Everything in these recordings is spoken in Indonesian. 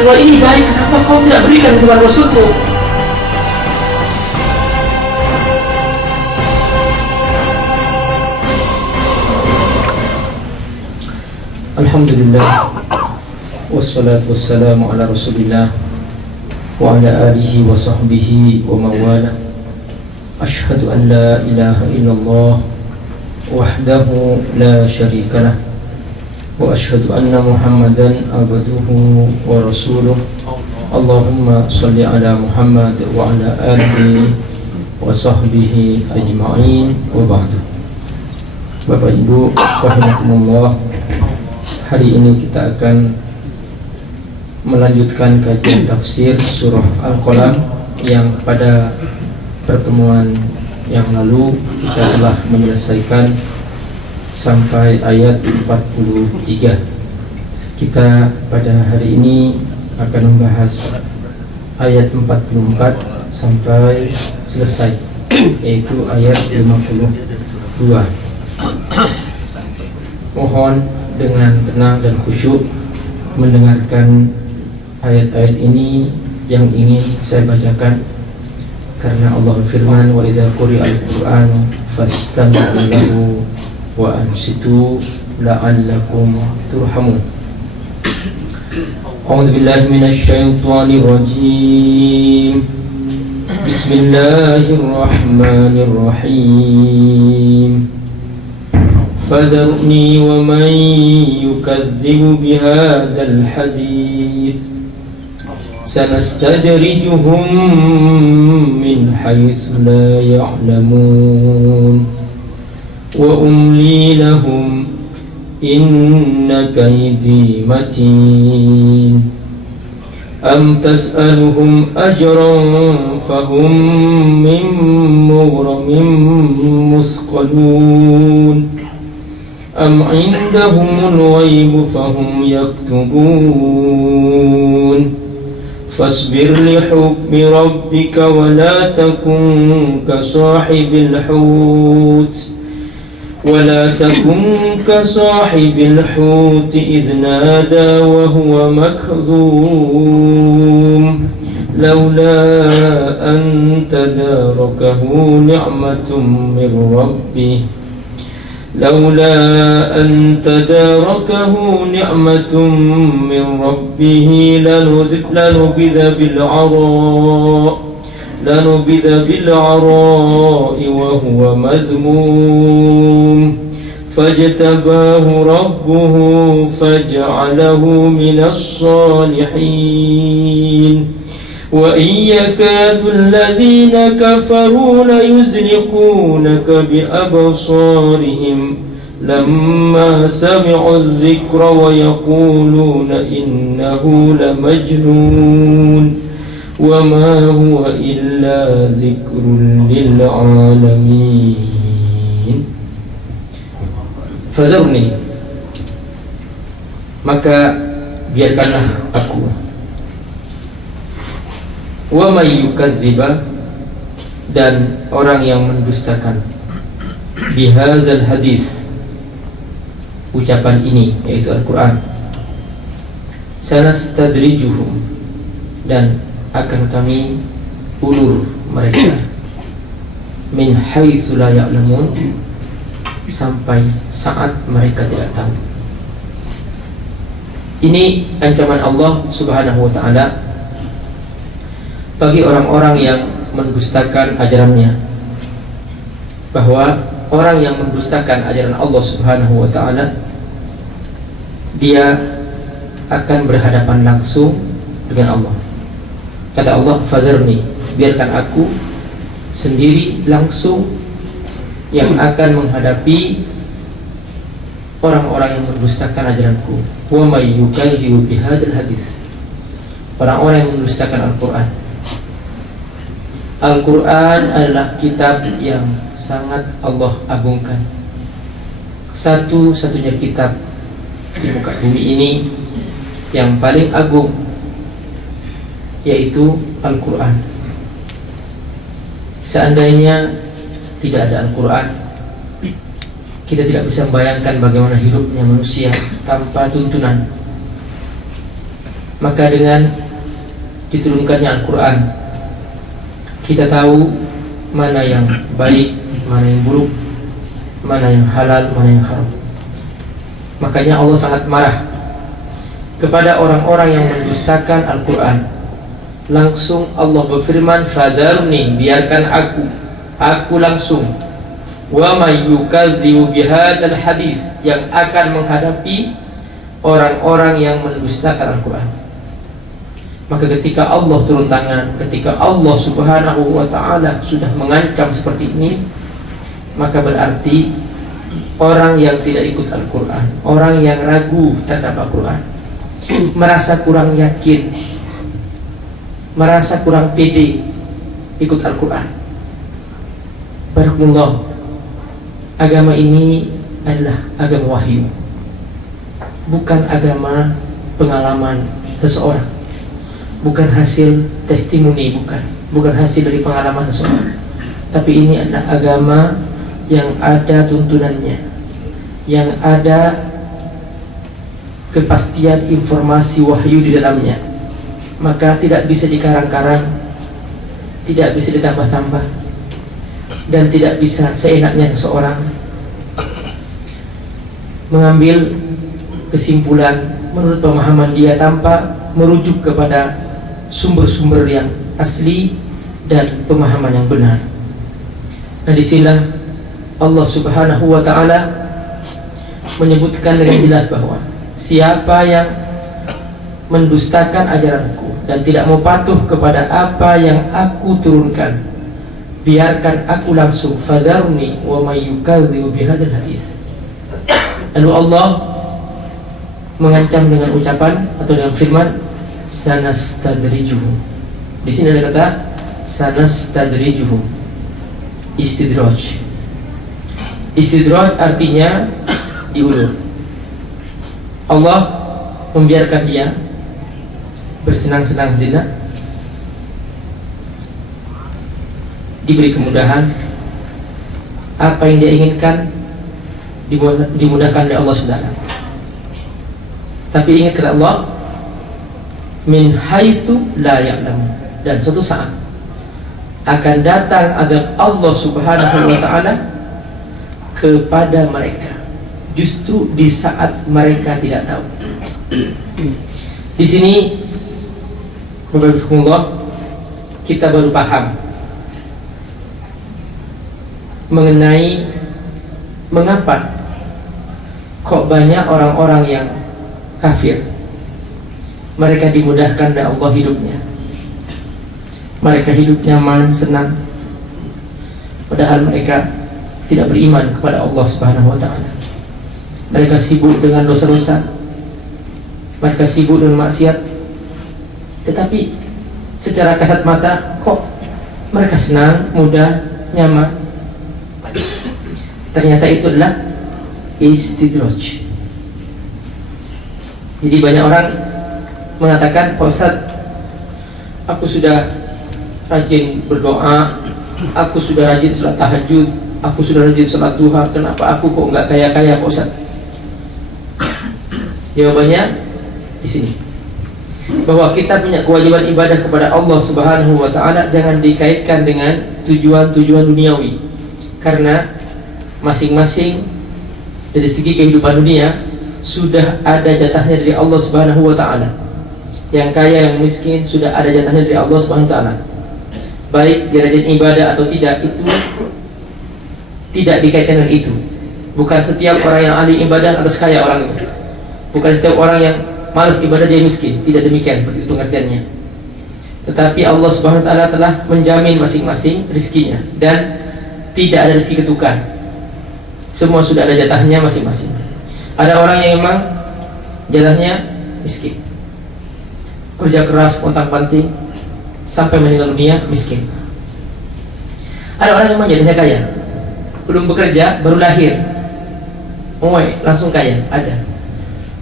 kalau ini baik, kenapa kau tidak berikan kepada Rasulku? Alhamdulillah, wassalatu wassalamu ala Rasulillah wa ala alihi wa sahbihi wa mawala. Ashhadu an la ilaha illallah wahdahu la syarika lah, wa ashhadu anna Muhammadan abduhu wa rasuluh. Allahumma salli ala Muhammad wa ala alihi wa sahbihi ajma'in, wa ba'du. Bapak Ibu rahimakumullah, hari ini kita akan melanjutkan kajian tafsir surah Al-Qalam yang pada pertemuan yang lalu kita telah menyelesaikan sampai ayat 43. Kita pada hari ini akan membahas ayat 44 sampai selesai, yaitu ayat 52. Mohon dengan tenang dan khusyuk mendengarkan ayat-ayat ini yang ingin saya bacakan, karena Allah berfirman, wa idza quri'al Qur'anu fastami'u lahu wa ansitu la'allakum turhamun. A'udzu billahi minasy syaithanir rajim. Bismillahirrahmanirrahim. Fadharni wa man yukadzibu bihadzal hadits sanastadrijuhum min haitsu la ya'lamun wa umli lahum inna kaydi matin am tas'aluhum ajran fahum min mughramin musqalun am indahumul ghaibu fahum yaktubun fasbir li hukmi rabbika wa la takun ka sahibil hut idh nada wa huwa makdhum laula an tadarakahu ni'matun min rabbih لنبذ بالعراء وهو مذموم فاجتباه ربه فجعله من الصالحين وإن يكاد الذين كفروا ليزلقونك بأبصارهم لما سمعوا الذكر ويقولون إنه لمجنون وما هو إلا ذكر للعالمين. Fadharni, maka biarkanlah aku, wa may yukadziba, dan orang yang mendustakan, bihadzal hadis, ucapan ini yaitu Al-Quran, sanastadrijuhum, dan akan kami ulur mereka, min haitsu la ya'lamun, sampai saat mereka tidak tahu. Ini ancaman Allah Subhanahu wa ta'ala bagi orang-orang yang mendustakan ajarannya, bahwa orang yang mendustakan ajaran Allah Subhanahu wa ta'ala, dia akan berhadapan langsung dengan Allah. Kata Allah, fadharni, biarkan aku sendiri langsung yang akan menghadapi orang-orang yang mendustakan ajaranku. Wa may yukadzibu bihadzal hadis, orang-orang yang mendustakan Al-Quran. Al-Quran adalah kitab yang sangat Allah agungkan, satu-satunya kitab di muka bumi ini yang paling agung, yaitu Al-Quran. Seandainya tidak ada Al-Quran, kita tidak bisa membayangkan bagaimana hidupnya manusia tanpa tuntunan. Maka dengan diturunkannya Al-Quran, kita tahu mana yang baik, mana yang buruk, mana yang halal, mana yang haram. Makanya Allah sangat marah kepada orang-orang yang mendustakan Al-Quran. Langsung Allah berfirman, fadharni, biarkan aku langsung, wa may yukadzibu bihadzal hadis, yang akan menghadapi orang-orang yang mendustakan Al-Quran. Maka ketika Allah turun tangan, ketika Allah subhanahu wa ta'ala sudah mengancam seperti ini, maka berarti orang yang tidak ikut Al-Quran, orang yang ragu terhadap Al-Quran, merasa kurang yakin, merasa kurang pede ikut Al-Quran. Barakallah, agama ini adalah agama wahyu, bukan agama pengalaman seseorang, bukan hasil testimoni, bukan hasil dari pengalaman seseorang. Tapi ini adalah agama yang ada tuntunannya, yang ada kepastian informasi wahyu di dalamnya. Maka tidak bisa dikarang-karang, tidak bisa ditambah-tambah, dan tidak bisa seenaknya seseorang mengambil kesimpulan menurut pemahaman dia tanpa merujuk kepada sumber-sumber yang asli dan pemahaman yang benar. Nah, disinilah Allah subhanahu wa ta'ala menyebutkan dengan jelas bahwa siapa yang mendustakan ajaranku dan tidak mau patuh kepada apa yang aku turunkan, biarkan aku langsung, fadharni wa may yukadzibu bihadzal hadis. Lalu Allah mengancam dengan ucapan atau dengan firman, sanastadrijuhum. Di sini ada kata sanastadrijuhum, istidraj. Istidraj artinya diulur. Allah membiarkan dia bersenang-senang zina, diberi kemudahan, apa yang dia inginkan dimudahkan oleh Allah Subhanahu. Tapi ingat kata Allah, min haitsu la ya'lamu, dan suatu saat akan datang azab Allah Subhanahu wa ta'ala kepada mereka justru di saat mereka tidak tahu. Di sini Bapak kita baru paham mengenai mengapa kok banyak orang-orang yang kafir, mereka dimudahkan oleh Allah hidupnya, mereka hidup nyaman, senang, padahal mereka tidak beriman kepada Allah Subhanahu wa ta'ala. Mereka sibuk dengan dosa-dosa, mereka sibuk dengan maksiat, tetapi secara kasat mata kok mereka senang, mudah, nyaman. Ternyata itu adalah istidraj. Jadi banyak orang mengatakan, Pak Ustadz, aku sudah rajin berdoa, aku sudah rajin salat tahajud, aku sudah rajin salat duha, kenapa aku kok nggak kaya-kaya Pak Ustadz? Jawabannya di sini, bahwa kita punya kewajiban ibadah kepada Allah Subhanahu wa ta'ala jangan dikaitkan dengan tujuan-tujuan duniawi, karena masing-masing dari segi kehidupan dunia sudah ada jatahnya dari Allah Subhanahu wa ta'ala. Yang kaya, yang miskin, sudah ada jatahnya dari Allah Subhanahu wa ta'ala. Baik dia rajin ibadah atau tidak, itu tidak dikaitkan dengan itu. Bukan setiap orang yang ahli ibadah atas kaya orangnya, bukan setiap orang yang malas ibadah dia miskin. Tidak demikian seperti itu pengertiannya. Tetapi Allah Subhanahu wa ta'ala telah menjamin masing-masing rizkinya, dan tidak ada rezeki ketukan. Semua sudah ada jatahnya masing-masing. Ada orang yang memang jatahnya miskin, kerja keras, pontang-panting sampai meninggal dunia miskin. Ada orang yang memang jatahnya kaya, belum bekerja baru lahir, langsung kaya. Ada.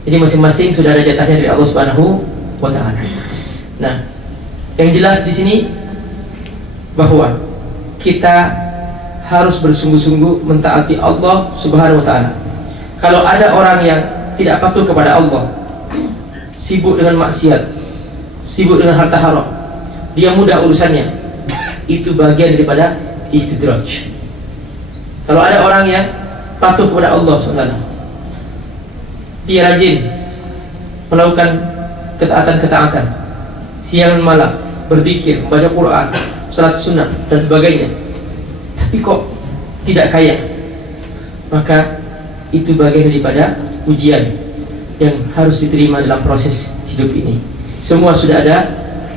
Jadi masing-masing sudah ada jatahnya dari Allah Subhanahu wa ta'ala. Nah, yang jelas di sini bahwa kita harus bersungguh-sungguh mentaati Allah Subhanahu wa ta'ala. Kalau ada orang yang tidak patuh kepada Allah, sibuk dengan maksiat, sibuk dengan harta haram, dia mudah urusannya. Itu bagian daripada istidraj. Kalau ada orang yang patuh kepada Allah SWT, dia rajin melakukan ketaatan-ketaatan, siang dan malam, berzikir, membaca Quran, salat sunnah dan sebagainya, tapi kok tidak kaya, maka itu bagian daripada ujian yang harus diterima dalam proses hidup ini. Semua sudah ada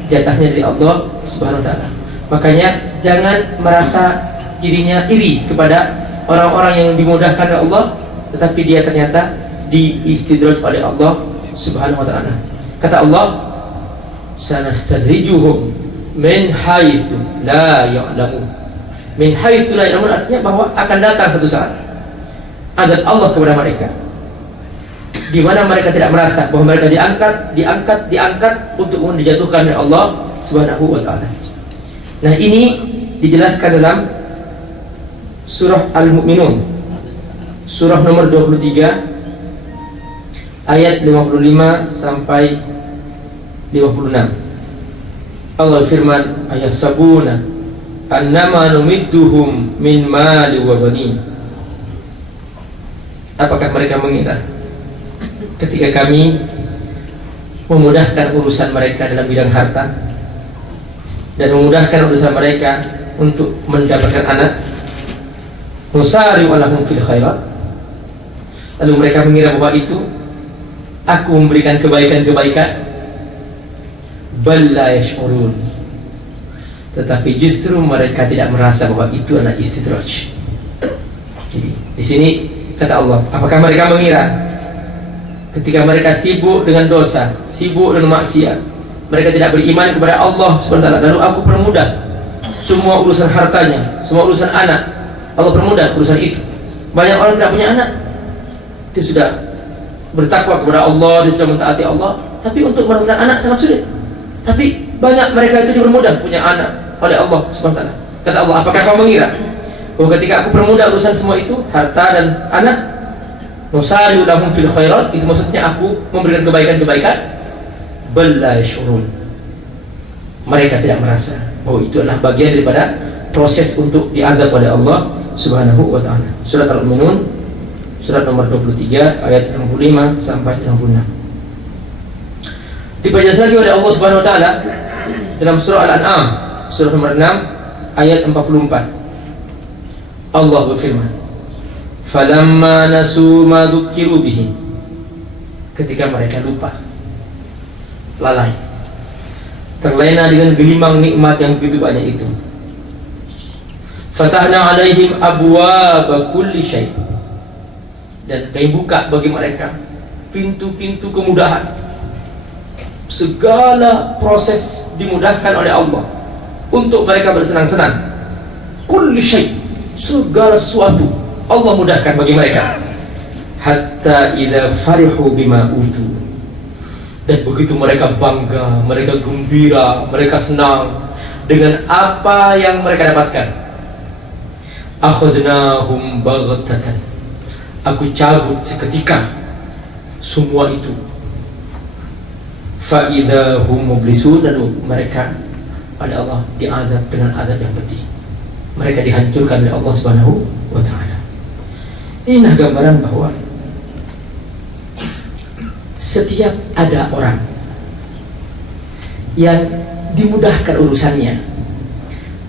jatahnya dari Allah Subhanahu wa taala. Makanya jangan merasa dirinya iri kepada orang-orang yang dimudahkan oleh Allah, tetapi dia ternyata diistidraj oleh Allah Subhanahu wa taala. Kata Allah, sanastadrijuhum min haitsu la ya'lamun. Min haitsu la ya'lamun artinya bahwa akan datang satu saat azab Allah kepada mereka, di mana mereka tidak merasa bahwa mereka diangkat untuk dijatuhkan oleh Allah Subhanahu wa taala. Nah, ini dijelaskan dalam surah Al-Mu'minun, surah nomor 23 ayat 55 sampai 56. Allah firman, ayahsabuna annama numidduhum min mali wa banin. Apakah mereka mengira ketika kami memudahkan urusan mereka dalam bidang harta dan memudahkan urusan mereka untuk mendapatkan anak, nusari'u lahum fil khairat, lalu mereka mengira bahwa itu aku memberikan kebaikan-kebaikan, bal la yash'urun, tetapi justru mereka tidak merasa bahwa itu adalah istidraj. Jadi di sini kata Allah, apakah mereka mengira ketika mereka sibuk dengan dosa, sibuk dengan maksiat, mereka tidak beriman kepada Allah SWT, lalu aku permudah semua urusan hartanya, semua urusan anak, Allah permudah urusan itu. Banyak orang tidak punya anak, dia sudah bertakwa kepada Allah, dia sudah mentaati Allah, tapi untuk mendapatkan anak sangat sulit. Tapi banyak mereka itu dipermudah punya anak oleh Allah SWT. Kata Allah, apakah kau mengira bahwa ketika aku permudah urusan semua itu, harta dan anak, nusari'u lahum fil khairat, itu maksudnya aku memberikan kebaikan-kebaikan, bal la yash'urun, mereka tidak merasa bahwa itu adalah bagian daripada proses untuk diazab oleh Allah Subhanahu wa taala. Surat Al-Mu'minun, surat nomor 23 ayat 65 sampai 66. Dibaca lagi oleh Allah Subhanahu wa taala dalam surah Al-An'am, surah nomor 6 ayat 44. Allah berfirman, falamma nasu ma dzukiru bihi, ketika mereka lupa, lalai, terlena dengan gelimang nikmat yang begitu banyak itu, fatahna alaihim abwaaba kulli syai', dan kami buka bagi mereka pintu-pintu kemudahan. Segala proses dimudahkan oleh Allah untuk mereka bersenang-senang. Kulli syai', segala sesuatu Allah mudahkan bagi mereka. Hatta idza farihu bima utu, dan begitu mereka bangga, mereka gembira, mereka senang dengan apa yang mereka dapatkan, akhadnahum baghtatan, aku cabut seketika semua itu. Fa idza hum mublisun, lalu mereka oleh Allah diazab dengan azab yang pedih. Mereka dihancurkan oleh Allah Subhanahu wa taala. Inilah gambaran bahwa setiap ada orang yang dimudahkan urusannya,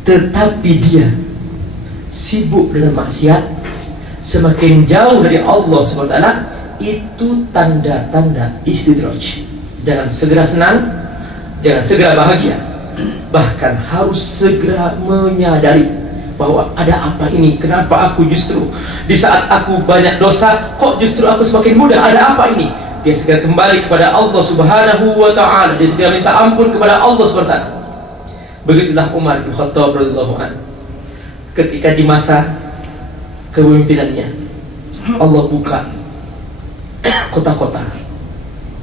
tetapi dia sibuk dengan maksiat, semakin jauh dari Allah Subhanahu wa taala, itu tanda-tanda istidraj. Jangan segera senang, jangan segera bahagia, bahkan harus segera menyadari bahwa ada apa ini, kenapa aku justru di saat aku banyak dosa, kok justru aku semakin mudah, ada apa ini? Dia segera kembali kepada Allah Subhanahu wa taala, dia segera minta ampun kepada Allah Subhanahu wa taala. Begitulah Umar bin Khattab radhiyallahu anhu, ketika di masa kepemimpinannya Allah buka kota-kota,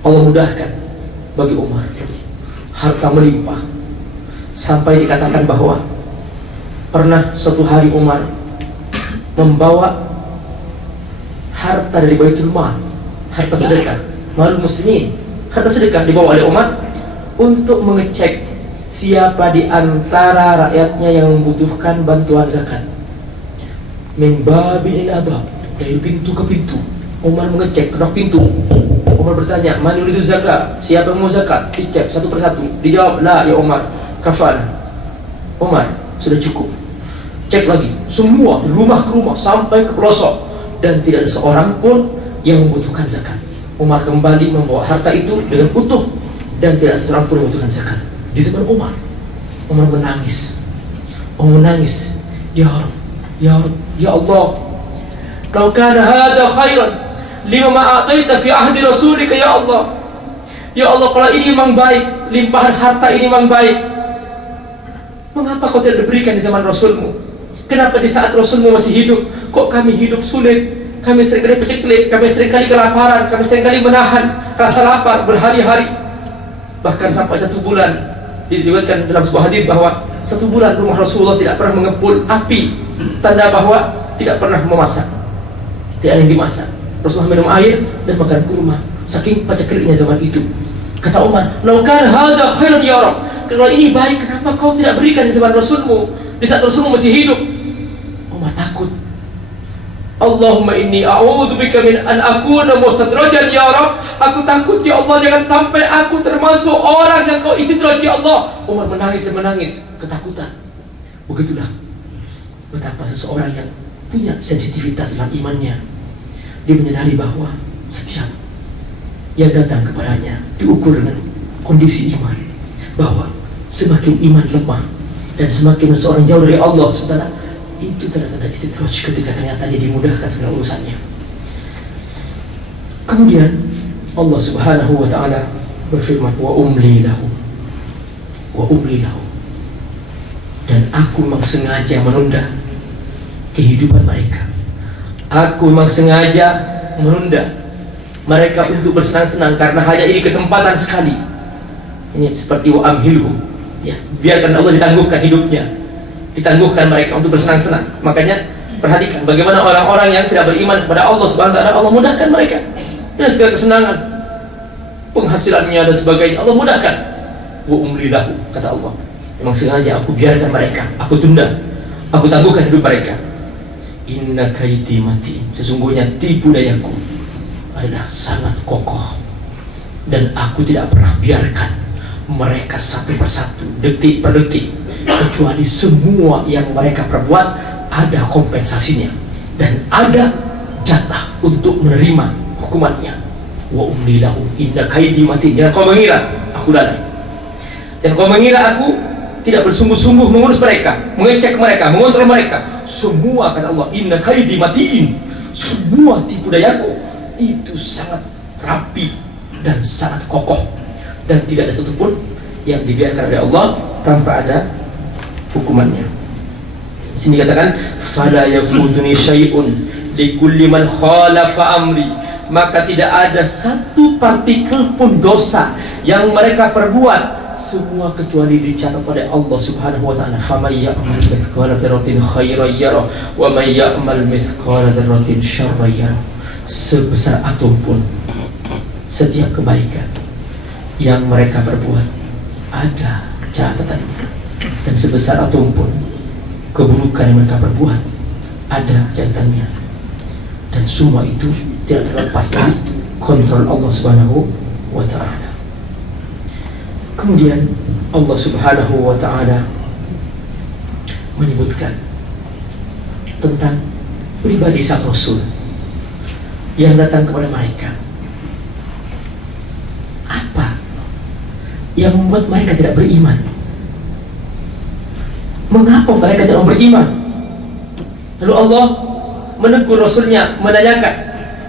Allah mudahkan bagi Umar, harta melimpah, sampai dikatakan bahwa pernah suatu hari Umar membawa harta dari Baitul Mal, harta sedekah, malul muslimin, harta sedekah dibawa oleh Umar untuk mengecek siapa di antara rakyatnya yang membutuhkan bantuan zakat. Min babin ila bab, dari pintu ke pintu. Umar mengecek, ketok pintu. Umar bertanya, man yuridu zakat? Siapa yang mau zakat? Dicek satu persatu. Dijawab, la ya Umar, kafana. Umar, sudah cukup. Cek lagi, semua dari rumah ke rumah sampai ke pelosok, dan tidak ada seorang pun yang membutuhkan zakat. Umar kembali membawa harta itu dengan utuh, dan tidak seorang pun membutuhkan zakat. Di zaman Umar menangis. Umar menangis, ya Rabb, ya Rabb, ya Allah, kalau kana hada khairan lima ma ataita fi ahdi rasulika, ya Allah, ya Allah, kalau ini memang baik, limpahan harta ini memang baik, mengapa kau tidak diberikan di zaman Rasulmu? Kenapa di saat Rasulmu masih hidup, kok kami hidup sulit? Kami seringkali peceklik, kami seringkali kelaparan, kami seringkali menahan rasa lapar berhari-hari, bahkan sampai 1 bulan. Diriwayatkan dalam sebuah hadis bahwa 1 bulan rumah Rasulullah tidak pernah mengepul api, tanda bahwa tidak pernah memasak, tidak ada yang dimasak. Rasulullah minum air dan makan kurma, saking pacekliknya zaman itu. Kata Umar, "Lau kana hadza khairan ya Rabb." Kalau ini baik, kenapa kau tidak berikan di zaman Rasulmu, di saat Rasulmu masih hidup? Umar takut. Allahumma inni a'udzubika min an akuna mustadrajan ya Rabb. Aku takut ya Allah, jangan sampai aku termasuk orang yang kau istidraj ya Allah. Umar menangis dan menangis ketakutan. Begitulah betapa seseorang yang punya sensitivitas dalam imannya, dia menyadari bahwa setiap yang datang kepadanya diukur dengan kondisi iman, bahwa semakin iman lemah dan semakin seseorang jauh dari Allah Subhanahu, itu tanda-tanda istidraj ketika ternyata dia dimudahkan segala urusannya. Kemudian Allah Subhanahu wa ta'ala berfirman, wa umli lahu, dan aku memang sengaja menunda kehidupan mereka. Aku memang sengaja menunda mereka untuk bersenang-senang, karena hanya ini kesempatan sekali. Ini seperti wa amhilhum, ya, biarkan Allah ditangguhkan hidupnya, ditangguhkan mereka untuk bersenang-senang. Makanya perhatikan bagaimana orang-orang yang tidak beriman kepada Allah Subhanahu wa ta'ala, Allah mudahkan mereka dengan segala kesenangan, penghasilannya dan sebagainya, Allah mudahkan. Wa umli lahu, kata Allah, memang sengaja aku biarkan mereka, aku tunda, aku tangguhkan hidup mereka. Inna kaiti mati, sesungguhnya tipu dayaku adalah sangat kokoh, dan aku tidak pernah biarkan mereka satu persatu, detik per detik, kecuali semua yang mereka perbuat ada kompensasinya dan ada jatah untuk menerima hukumannya. Wa umli lahu inna kaidi mati, jangan kau mengira aku lalai, jangan kau mengira aku tidak bersungguh-sungguh mengurus mereka, mengecek mereka, mengontrol mereka. Semua, kata Allah, inna kaidi matiin, semua tipu dayaku itu sangat rapi dan sangat kokoh, dan tidak ada satupun yang dibiarkan oleh Allah tanpa ada hukumannya. Di sini katakan, fala yafutuni syai'un likulli man khalafa amri, maka tidak ada satu partikel pun dosa yang mereka perbuat, semua kecuali dicatat oleh Allah Subhanahu wa ta'ala. Faman ya'mal mithqala dzarratin khairan yarah wa man ya'mal mithqala dzarratin syarran yarah. Sebesar atom pun setiap kebaikan yang mereka perbuat ada catatannya, dan sebesar atom pun keburukan yang mereka perbuat ada catatannya, dan semua itu tidak terlepas dari kontrol Allah Subhanahu wa ta'ala. Kemudian Allah Subhanahu wa ta'ala menyebutkan tentang pribadi sang Rasul yang datang kepada mereka. Apa yang membuat mereka tidak beriman? Mengapa mereka tidak beriman? Lalu Allah menegur Rasulnya, menanyakan,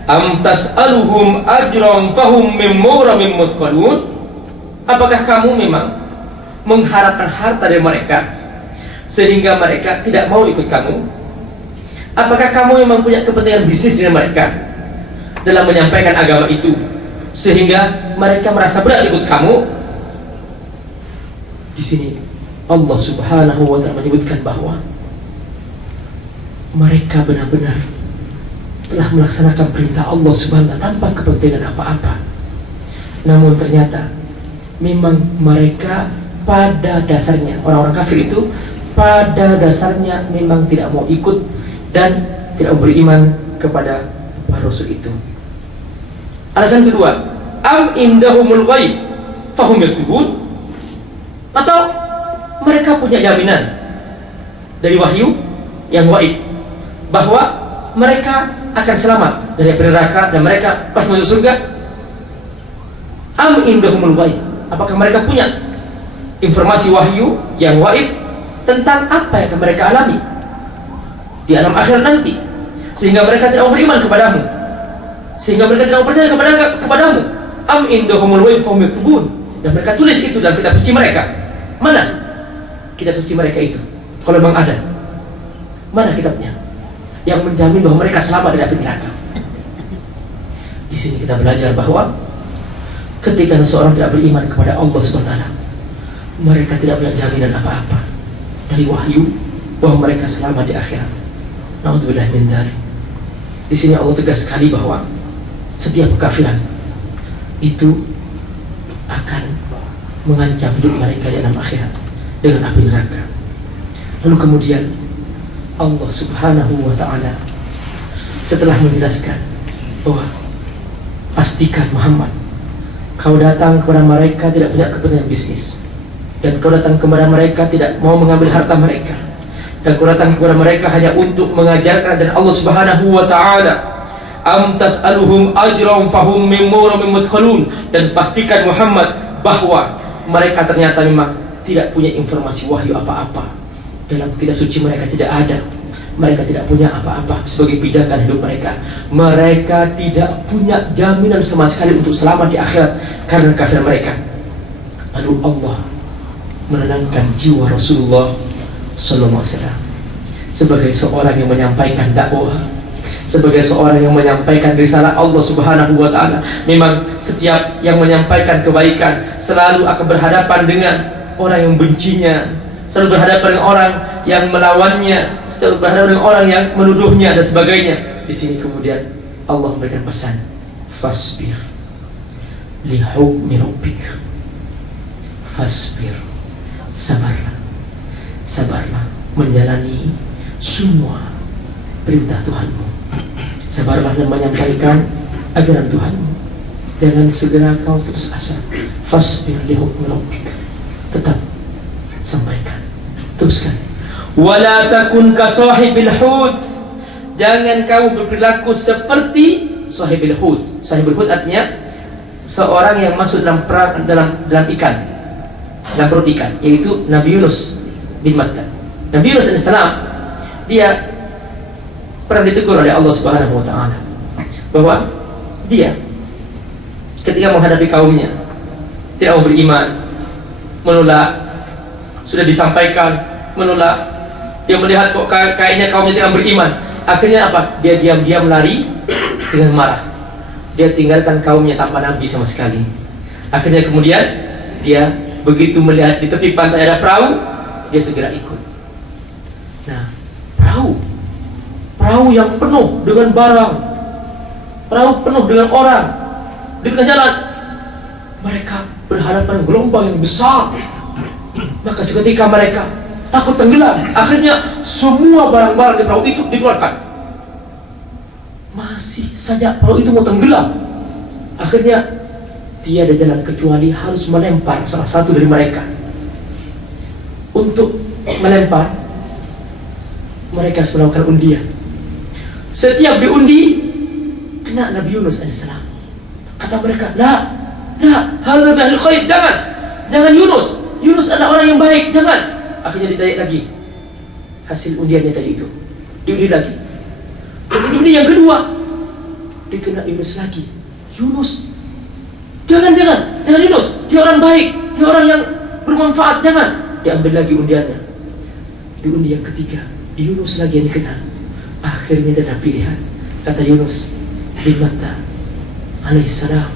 am tas'aluhum ajran fahum min mawramin muthqalun, apakah kamu memang mengharapkan harta dari mereka sehingga mereka tidak mau ikut kamu? Apakah kamu memang punya kepentingan bisnis dengan mereka dalam menyampaikan agama itu sehingga mereka merasa berat ikut kamu? Di sini Allah Subhanahu wa ta'ala menyebutkan bahwa mereka benar-benar telah melaksanakan perintah Allah Subhanahu wa ta'ala tanpa kepentingan apa-apa. Namun ternyata memang mereka pada dasarnya, orang-orang kafir itu pada dasarnya memang tidak mau ikut dan tidak mau beriman kepada para rasul itu. Alasan kedua, am indahumul ghaib fahum yaktubun, atau mereka punya jaminan dari wahyu yang gaib bahwa mereka akan selamat dari api neraka dan mereka pas masuk surga. Am indahumul ghaib, apakah mereka punya informasi wahyu yang gaib tentang apa yang akan mereka alami di alam akhirat nanti, sehingga mereka tidak mau beriman kepadamu, sehingga mereka tidak mau percaya kepadamu. Am indahumul ghaib fahum yaktubun, dan mereka tulis itu dalam kitab suci mereka. Mana kitab suci mereka itu? Kalau memang ada, mana kitabnya yang menjamin bahwa mereka selamat dari api neraka? Di sini kita belajar bahwa ketika seseorang tidak beriman kepada Allah SWT, mereka tidak punya jaminan apa-apa dari wahyu bahwa mereka selamat di akhirat. Na'udzubillah min dzalik. Di sini Allah tegas sekali bahwa setiap kekafiran itu akan mengancam hidup mereka di alam akhirat dengan api neraka. Lalu kemudian Allah Subhanahu wa ta'ala setelah menjelaskan bahwa pastikan Muhammad, kau datang kepada mereka tidak punya kepentingan bisnis, dan kau datang kepada mereka tidak mau mengambil harta mereka, dan kau datang kepada mereka hanya untuk mengajarkan dan Allah Subhanahu wa ta'ala, am tas'aluhum ajran fahum min maghramin muthqalun, dan pastikan Muhammad bahwa mereka ternyata memang tidak punya informasi wahyu apa-apa. Dalam kitab suci mereka tidak ada. Mereka tidak punya apa-apa sebagai pijakan hidup mereka. Mereka tidak punya jaminan sama sekali untuk selamat di akhirat karena kafir mereka. Lalu Allah menenangkan jiwa Rasulullah sallallahu alaihi wasallam sebagai seorang yang menyampaikan dakwah, sebagai seorang yang menyampaikan risalah Allah Subhanahu wa ta'ala. Memang setiap yang menyampaikan kebaikan selalu akan berhadapan dengan orang yang bencinya, selalu berhadapan dengan orang yang melawannya, selalu berhadapan dengan orang yang menuduhnya dan sebagainya. Di sini kemudian Allah memberikan pesan, fasbir li hukmi rabbik, fasbir, sabarlah, sabarlah menjalani semua perintah Tuhanmu, sabarlah dalam menyampaikan ajaran Tuhanmu, jangan segera kau putus asa. Fasbir li hukmi rabbik, tetap sampaikan, teruskan. Wala takun ka sahibil hut, jangan kamu berperilaku seperti sahibil hut. Sahibil hut artinya seorang yang masuk dalam perang dalam ikan, dalam perut ikan, yaitu Nabi Yunus bin Matta. Nabi Yunus alaihissalam, dia pernah ditegur oleh Allah Subhanahu wa ta'ala bahwa dia ketika menghadapi kaumnya tidak mau beriman, menolak, sudah disampaikan menolak, dia melihat kok kayaknya kaumnya tidak beriman. Akhirnya apa? Dia diam-diam lari dengan marah, dia tinggalkan kaumnya tanpa nabi sama sekali. Akhirnya kemudian dia begitu melihat di tepi pantai ada perahu, dia segera ikut. Nah, perahu yang penuh dengan barang, perahu penuh dengan orang di tengah jalan, mereka berhadapan dengan gelombang yang besar. Maka seketika mereka takut tenggelam. Akhirnya semua barang-barang di perahu itu dikeluarkan. Masih saja perahu itu mau tenggelam. Akhirnya tiada jalan kecuali harus melempar salah satu dari mereka. Untuk melempar, mereka harus melakukan undian. Setiap diundi kena Nabi Yunus alaihissalam. Kata mereka, la, hadza bil khair, jangan Yunus. Yunus adalah orang yang baik, jangan. Akhirnya ditanya lagi hasil undiannya tadi itu, diundi lagi. Dan diundi yang kedua, dikena Yunus lagi. Yunus, jangan Yunus, dia orang baik, dia orang yang bermanfaat, jangan. Diambil lagi undiannya. Diundi yang ketiga, Yunus lagi yang dikena. Akhirnya tidak ada pilihan. Kata Yunus bin Matta alaihissalam,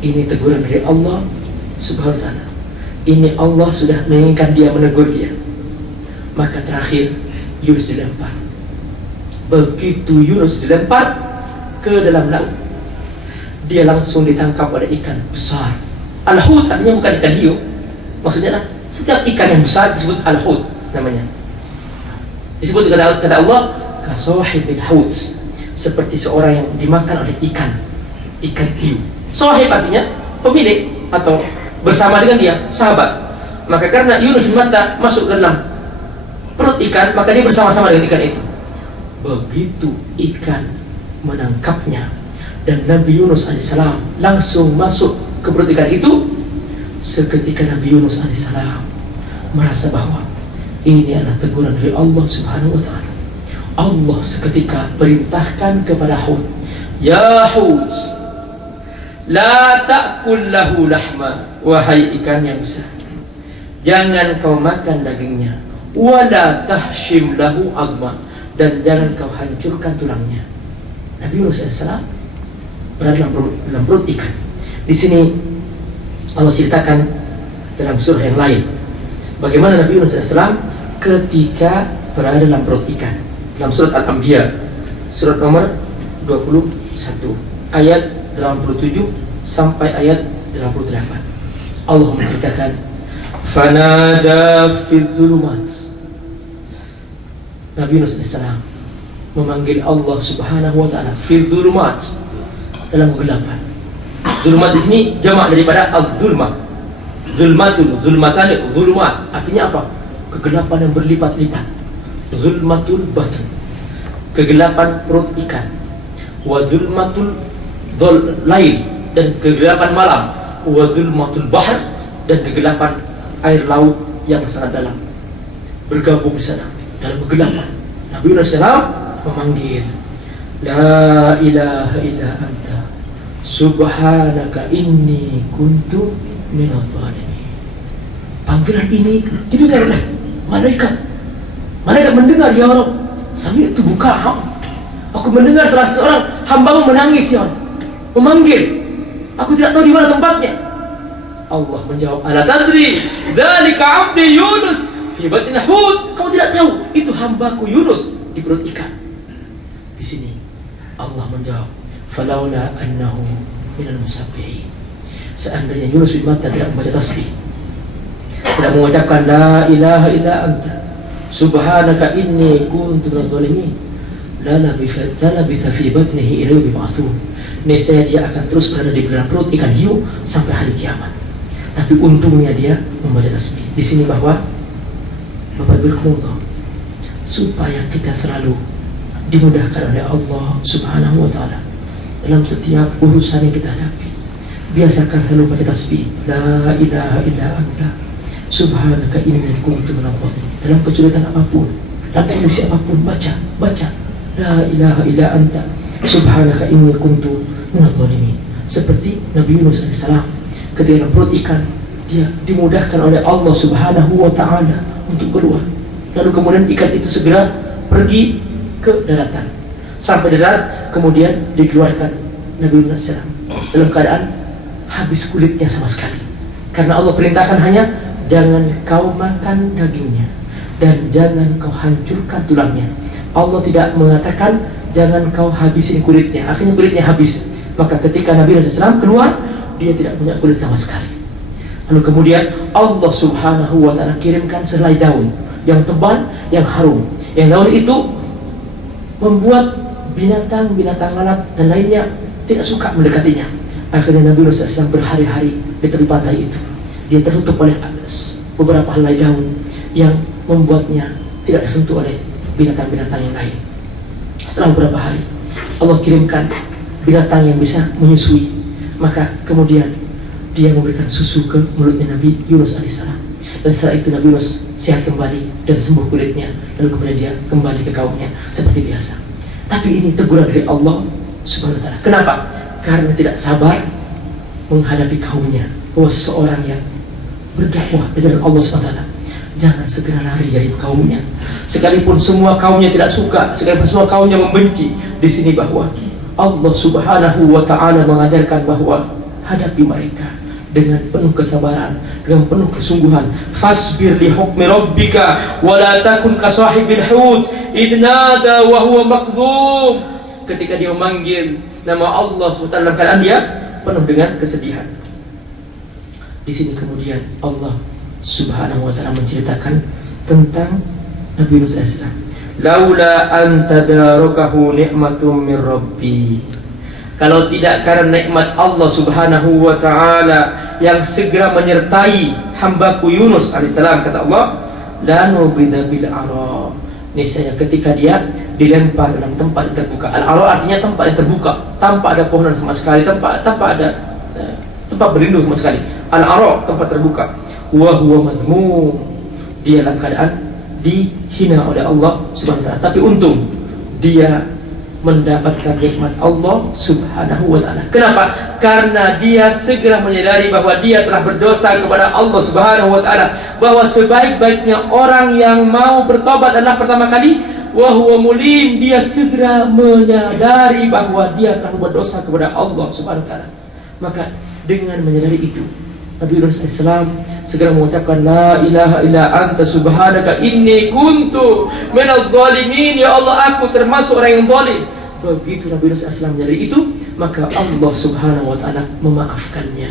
ini teguran dari Allah Subhanahu wa ta'ala. Ini Allah sudah menginginkan dia, menegur dia. Maka terakhir Yunus dilempar. Begitu Yunus dilempar ke dalam laut, dia langsung ditangkap oleh ikan besar. Al-hut artinya bukan ikan hiu, maksudnya setiap ikan yang besar disebut al-hut namanya. Disebut kata Allah kasohibil hut, seperti seorang yang dimakan oleh ikan hiu. Sohib artinya pemilik atau bersama dengan dia, sahabat. Maka karena Yunus bin Matta masuk ke dalam perut ikan, maka dia bersama-sama dengan ikan itu. Begitu ikan menangkapnya dan Nabi Yunus alaihissalam langsung masuk ke perut ikan itu, seketika Nabi Yunus alaihissalam merasa bahwa ini adalah teguran dari Allah subhanahu wa ta'ala. Allah seketika perintahkan kepada Hud, ya Hud, la ta'kul lahu lahma, wahai ikan yang besar, jangan kau makan dagingnya, wala tahshim lahu azma, dan jangan kau hancurkan tulangnya. Nabi Yunus alaihissalam berada dalam perut ikan. Di sini Allah ceritakan dalam surah yang lain bagaimana Nabi Yunus alaihissalam ketika berada dalam perut ikan. Dalam surat Al-Anbiya, surat nomor 21, ayat 87 sampai ayat 88. Allah menceritakan, fanada fil dhulumat. Nabi Yunus alaihissalam memanggil Allah subhanahu wa ta'ala fil dhulumat, dalam kegelapan. Dhulumat di sini jamak daripada al-zulmah. Zulmatul, zulmatani, zulumat. Artinya apa? Kegelapan yang berlipat-lipat. Zulmatul batn, kegelapan perut ikan. Wa zulmatul lail, dan kegelapan malam. Wa zulmatul bahr, dan kegelapan air laut yang sangat dalam. Bergabung di sana dalam kegelapan. Nabi Yunus alaihissalam memanggil, la ilaha illa anta subhanaka inni kuntu minadh dhalimin. Panggilan ini didengar oleh malaikat. Malaikat mendengar, ya Rabb, sami'tu buka'ahum, aku mendengar salah seorang hambamu menangis, ya Rabb, memanggil, aku tidak tahu di mana tempatnya. Allah menjawab, ala tadri dzalika 'abdi Yunus fi batni Hud, kamu tidak tahu itu hambaku Yunus di perut ikan. Di sini Allah menjawab, falaula annahu minal musabbihin, seandainya Yunus bin Matta tidak membaca tasbih, tidak mengucapkan la ilaha illa anta subhanaka inni kuntu minadh dhalimin, la labitha fi batnihi ila yaumi yub'atsun, niscaya dia akan terus berada di dalam perut ikan hiu sampai hari kiamat. Tapi untungnya dia membaca tasbih. Di sini bahwa Bapak berkumpul supaya kita selalu dimudahkan oleh Allah subhanahu wa ta'ala dalam setiap urusan yang kita hadapi. Biasakan selalu baca tasbih, la ilaha illa anta subhanaka inni kuntu minadh dhalimin. Dalam kesulitan apapun, dalam kondisi apapun, baca la ilaha illa anta subhanaka inni kuntu minadh dhalimin. Seperti Nabi Yunus alaihissalam ketika dalam perut ikan, dia dimudahkan oleh Allah subhanahu wa ta'ala untuk keluar. Lalu kemudian ikan itu segera pergi ke daratan. Sampai darat, kemudian dikeluarkan Nabi Yunus alaihissalam dalam keadaan habis kulitnya sama sekali. Karena Allah perintahkan hanya, jangan kau makan dagingnya dan jangan kau hancurkan tulangnya. Allah tidak mengatakan jangan kau habisin kulitnya. Akhirnya kulitnya habis. Maka ketika Nabi Yunus alaihissalam keluar, dia tidak punya kulit sama sekali. Lalu kemudian Allah subhanahu wa ta'ala kirimkan selai daun yang tebal, yang harum. Yang daun itu membuat binatang-binatang lalat dan lainnya tidak suka mendekatinya. Akhirnya Nabi Yunus alaihissalam berhari-hari di tepi pantai itu. Dia tertutup oleh beberapa helai daun yang membuatnya tidak tersentuh oleh binatang-binatang yang lain. Setelah beberapa hari, Allah kirimkan binatang yang bisa menyusui. Maka kemudian dia memberikan susu ke mulutnya Nabi Yunus alaihissalam. Dan setelah itu Nabi Yunus sehat kembali dan sembuh kulitnya. Lalu kemudian dia kembali ke kaumnya seperti biasa. Tapi ini teguran dari Allah subhanahu wa ta'ala. Kenapa? Karena tidak sabar menghadapi kaumnya. Bahwa seseorang yang berdakwah di jalan Allah subhanahu wa ta'ala, jangan segera lari dari kaumnya. Sekalipun semua kaumnya tidak suka, sekalipun semua kaumnya membenci. Di sini bahwa Allah subhanahu wa ta'ala mengajarkan bahwa hadapi mereka dengan penuh kesabaran, dengan penuh kesungguhan. Fasbir li hukmi rabbika wa la takun ka sahibil hut idh nada wa huwa makdhum. Ketika dia memanggil nama Allah SWT dalam keadaan dia penuh dengan kesedihan. Di sini kemudian Allah Subhanahu wa ta'ala menceritakan tentang Nabi Yunus AS. Laula an tadarakahu ni'matum min rabbi. Kalau tidak karena nikmat Allah Subhanahu wa ta'ala yang segera menyertai hambaku Yunus alaihissalam, kata Allah, lanubida bil ara. Niscaya ketika dia dilempar dalam tempat yang terbuka. Al-ara artinya tempat yang terbuka, tanpa ada pohonan sama sekali, tanpa ada tempat berlindung sama sekali. Al-ara, tempat terbuka. Wa huwa madmum. Dia dalam keadaan dihina oleh Allah Subhanahu wa ta'ala. Tapi untung dia mendapatkan nikmat Allah Subhanahu wa ta'ala. Kenapa? Karena dia segera menyadari bahwa dia telah berdosa kepada Allah Subhanahu wa ta'ala, bahwa sebaik-baiknya orang yang mau bertobat adalah pertama kali wa huwa mulim, dia segera menyadari bahwa dia telah berdosa kepada Allah Subhanahu wa ta'ala. Maka dengan menyadari itu, Nabi Yunus AS segera mengucapkan la ilaha illa anta subhanaka inni kuntu minadh dhalimin. Ya Allah, aku termasuk orang yang zalim. Begitu Nabi Yunus AS menyadari itu, maka Allah Subhanahu wa ta'ala memaafkannya,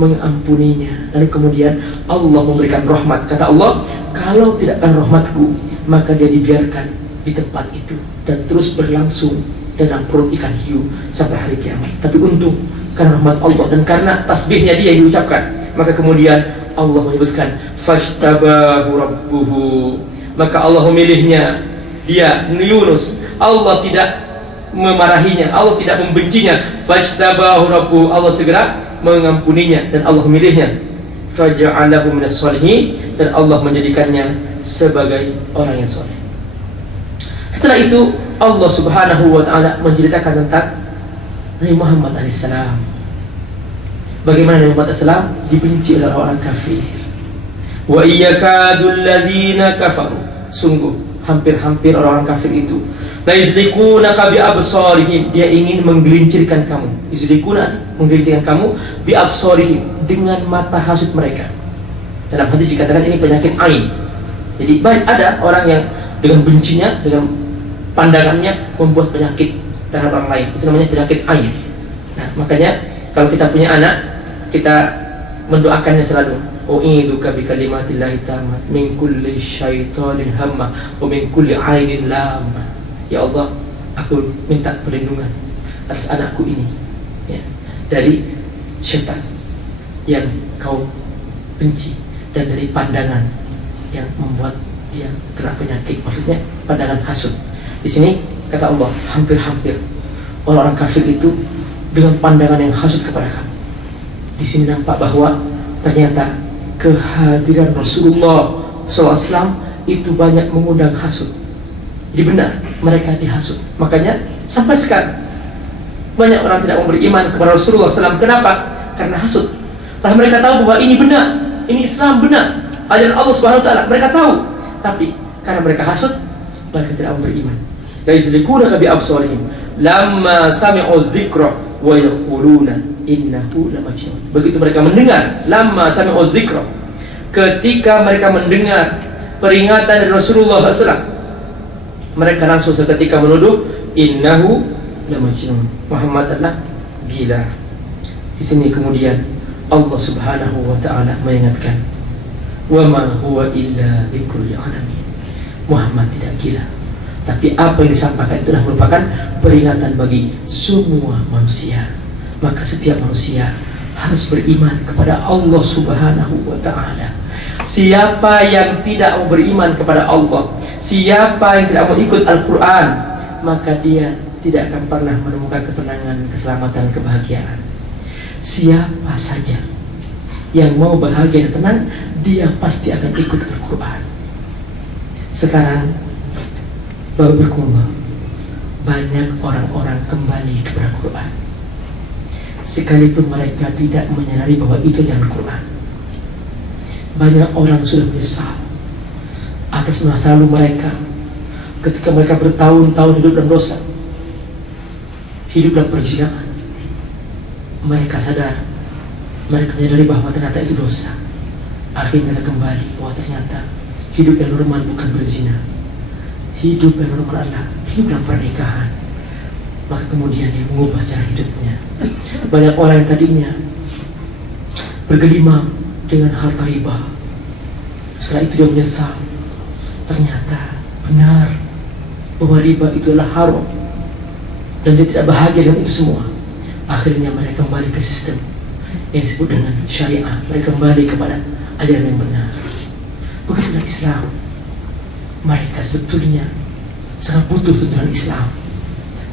mengampuninya. Lalu kemudian Allah memberikan rahmat. Kata Allah, kalau tidak akan rahmatku, maka dia dibiarkan di tempat itu dan terus berlangsung dalam perut ikan hiu sampai hari kiamat. Tapi untung karena rahmat Allah dan karena tasbihnya dia yang diucapkan, maka kemudian Allah menyebutkan fajtabahu rabbuhu, maka Allah memilihnya dia Yunus. Allah tidak memarahinya, Allah tidak membencinya. Fajtabahu rabbuhu, Allah segera mengampuninya dan Allah memilihnya. Faja'alahu minas sholihin, dan Allah menjadikannya sebagai orang yang soleh. Setelah itu Allah Subhanahu wa ta'ala menceritakan tentang Nabi Muhammad alaihissalam. Bagaimana Nabi Muhammad alaihissalam dibenci oleh orang kafir. Wa iyyakadul ladzina kafaru, sungguh hampir-hampir orang kafir itu la yuzlikunaka bi absarihim, dia ingin menggelincirkan kamu. Yuzlikuna, menggelincirkan kamu, bi absarihim, dengan mata hasud mereka. Dalam hadis dikatakan ini penyakit ain. Jadi banyak ada orang yang dengan bencinya, dengan pandangannya membuat penyakit terhadap orang lain. Itu namanya penyakit ain. Nah, makanya kalau kita punya anak, kita mendoakannya selalu, u'idzuka bi kalimatillahi tammat min kulli syaitanin hamma wa min kulli ainin lamma. Ya Allah, aku minta perlindungan atas anakku ini, ya, dari syaitan yang kau benci dan dari pandangan yang membuat dia kena penyakit. Maksudnya pandangan hasud. Di sini kata Allah, hampir-hampir orang-orang kafir itu dengan pandangan yang hasud kepada kamu. Di sini nampak bahwa ternyata kehadiran Rasulullah SAW itu banyak mengundang hasud. Jadi benar, mereka dihasud. Makanya sampai sekarang banyak orang tidak mau beriman kepada Rasulullah SAW. Kenapa? Karena hasud. Padahal mereka tahu bahwa ini benar, ini Islam benar, ajaran Allah Subhanahu wa ta'ala. Mereka tahu, tapi karena mereka hasud, mereka tidak mau beriman. Yuzlikunaka bi absarihim lamma sami'u dzikra wa yaquluna innahu lamajnun. Begitu mereka mendengar lamma sami'u dzikra, ketika mereka mendengar peringatan dari Rasulullah SAW, mereka langsung seketika menuduh innahu lamajnun, Muhammad adalah gila. Di sini kemudian Allah Subhanahu wa ta'ala mengingatkan, wa ma huwa illa dzikrul lil alamin. Muhammad tidak gila, tapi apa yang disampaikan itu adalah merupakan peringatan bagi semua manusia. Maka setiap manusia harus beriman kepada Allah Subhanahu wa ta'ala. Siapa yang tidak mau beriman kepada Allah, siapa yang tidak mau ikut Al-Quran, maka dia tidak akan pernah menemukan ketenangan, keselamatan, kebahagiaan. Siapa saja yang mau bahagia dan tenang, dia pasti akan ikut Al-Quran. Sekarang baru berkembang, banyak orang-orang kembali kepada Al-Quran, sekalipun mereka tidak menyadari bahwa itu jalan Al-Quran. Banyak orang sudah menyesal atas masa lalu mereka, ketika mereka bertahun-tahun hidup dalam dosa, hidup dalam perzinahan. Mereka sadar, mereka menyadari bahwa ternyata itu dosa. Akhirnya mereka kembali bahwa ternyata hidup yang normal bukan berzina, hidup yang normal adalah hidup dalam pernikahan. Maka kemudian dia mengubah cara hidupnya. Banyak orang yang tadinya bergelimang dengan harta riba. Setelah itu dia menyesal, ternyata benar bahwa riba itu adalah haram dan dia tidak bahagia dengan itu semua. Akhirnya mereka kembali ke sistem yang disebut dengan syariah. Mereka kembali kepada ajaran yang benar. Begitulah Islam. Mereka sebetulnya sangat butuh tuntunan Islam,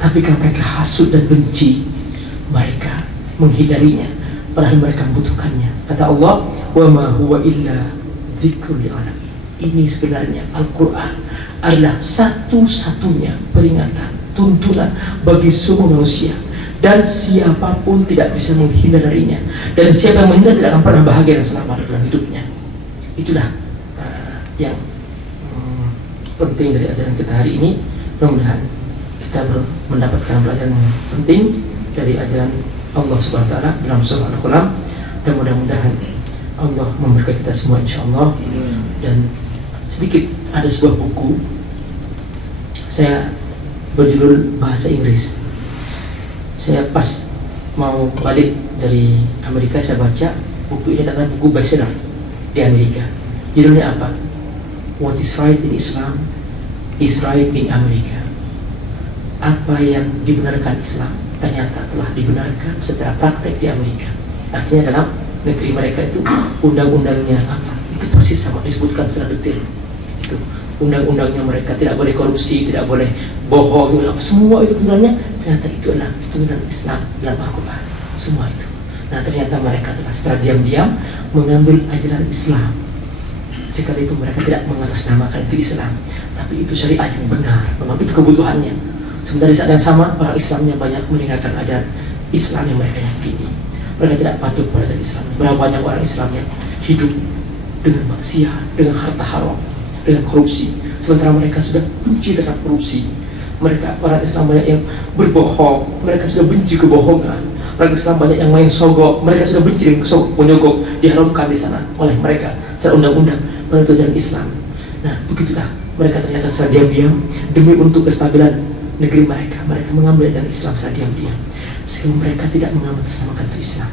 tapi kalau mereka hasut dan benci, mereka menghindarinya padahal mereka membutuhkannya. Kata Allah, wa ma huwa illa dzikrul lil alamin. Ini sebenarnya Al-Quran adalah satu-satunya peringatan, tuntunan bagi semua manusia, dan siapapun tidak bisa menghindar darinya, dan siapa yang menghindar tidak akan pernah bahagia dan selamat dalam hidupnya. Itulah yang penting dari ajaran kita hari ini. Mudah-mudahan kita mendapatkan pelajaran yang penting dari ajaran Allah Subhanahu wa taala dalam surah Al-Qalam, dan mudah-mudahan Allah memberkati kita semua insyaallah. Dan sedikit ada sebuah buku saya berjudul bahasa Inggris. Saya pas mau balik dari Amerika, saya baca buku ini, ternyata buku bestseller di Amerika. Judulnya apa? What is right in Islam is right in America. Apa yang dibenarkan Islam ternyata telah dibenarkan secara praktek di Amerika. Artinya dalam negeri mereka itu undang-undangnya apa? Itu persis sama disebutkan secara detail. Itu undang-undangnya mereka, tidak boleh korupsi, tidak boleh bohong, semua itu sebenarnya ternyata itu adalah tuntunan Islam dalam Al-Quran. Semua itu. Nah, ternyata mereka telah secara diam-diam mengambil ajaran Islam. Sekalipun mereka tidak mengatasnamakan itu Islam, tapi itu syariah yang benar, memang itu kebutuhannya. Sementara di saat yang sama, orang Islamnya banyak meninggalkan ajaran Islam yang mereka yakini. Mereka tidak patuh pada ajaran Islam. Berapa banyak orang Islam yang hidup dengan maksiat, dengan harta haram, dengan korupsi, sementara mereka sudah benci terhadap korupsi. Mereka, orang Islam banyak yang berbohong, mereka sudah benci kebohongan. Orang Islam banyak yang main sogok, mereka sudah benci dengan sogok, menyogok, diharamkan di sana oleh mereka secara undang-undang pada ajaran Islam. Nah, begitulah mereka ternyata secara diam-diam demi untuk kestabilan negeri mereka, mereka mengambil ajaran Islam secara diam-diam, sehingga mereka tidak mengatasnamakan itu Islam.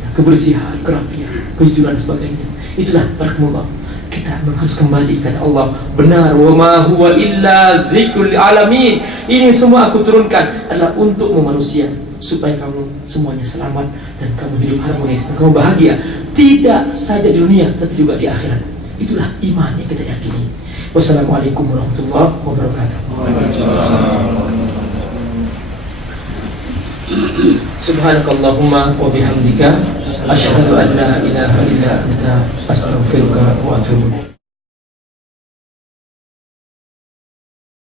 Nah, kebersihan, kerapian, kejujuran dan sebagainya. Itulah barakallahu. Kita harus kembali kata Allah, benar, wa ma huwa illa dzikrul alamin. Ini semua aku turunkan adalah untuk manusia, supaya kamu semuanya selamat dan kamu hidup harmonis dan kamu bahagia, tidak saja di dunia tapi juga di akhirat. Itulah iman yang kita yakini. Wassalamualaikum warahmatullahi wabarakatuh. Subhanakallahumma wa bihamdika asyhadu an la ilaha illa anta astaghfiruka wa atubu ilaik.